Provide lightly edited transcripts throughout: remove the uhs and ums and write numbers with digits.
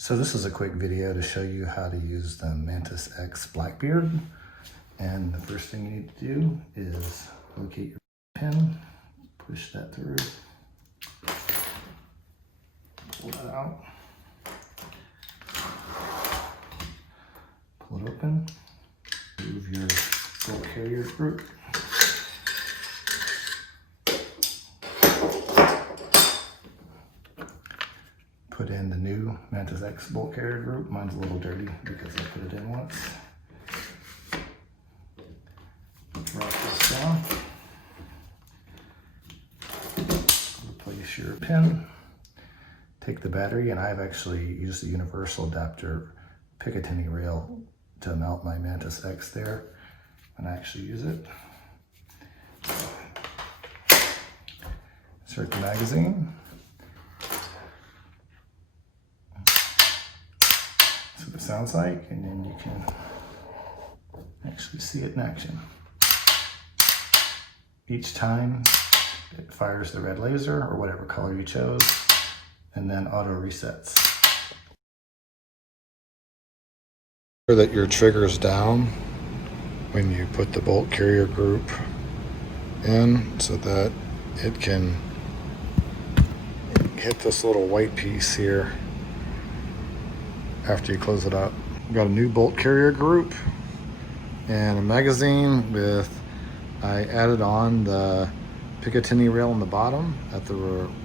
So this is a quick video to show you how to use the MantisX Blackbeard. And the first thing you need to do is locate your pin, push that through, pull that out, pull it open, move your bolt carrier group. Put in the new MantisX bolt carrier group. Mine's a little dirty because I put it in once. Drop this down. Replace your pin. Take the battery, and I've actually used the universal adapter Picatinny rail to mount my MantisX there when I actually use it. Insert the magazine. That's what it sounds like, and then you can actually see it in action. Each time it fires the red laser or whatever color you chose, and then auto resets. That your trigger's down when you put the bolt carrier group in so that it can hit this little white piece here after you close it up. We've got a new bolt carrier group and a magazine with, I added on the Picatinny rail on the bottom at the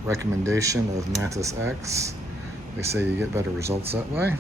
recommendation of MantisX. They say you get better results that way.